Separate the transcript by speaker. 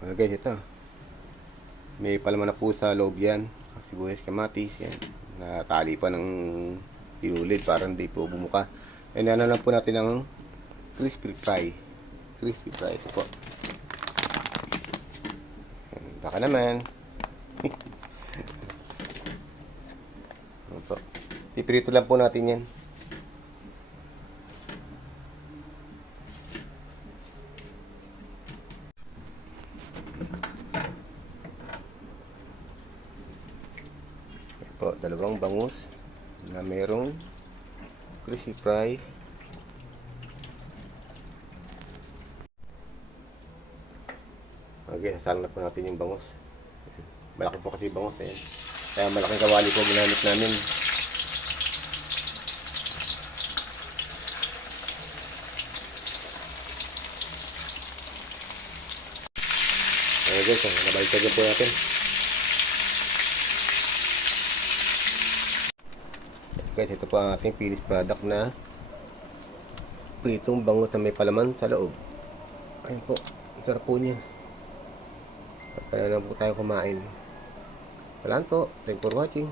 Speaker 1: Ano guys, ito. May palaman na po sa loob yan. Sibuyas, kamatis, yan. Natali pa ng ilulid para hindi po bumuka. And ano lang po natin ng crispy fry. Crispy fry. Ito po. Baka naman. Ano po. Pipirito lang po natin yan. Po, dalawang bangus na merong crispy fry. Okay, sasalang na po natin yung bangus. Malaki po kasi yung bangus eh. Kaya malaking kawali po ginamit namin. Okay guys, ah, nabaliktad na po natin. Guys, ito po ang ating finished product na pritong bangus na may palaman sa loob. Ayun po, sarap po niyan. Kaya na po tayo kumain. Wala po. Thank for watching.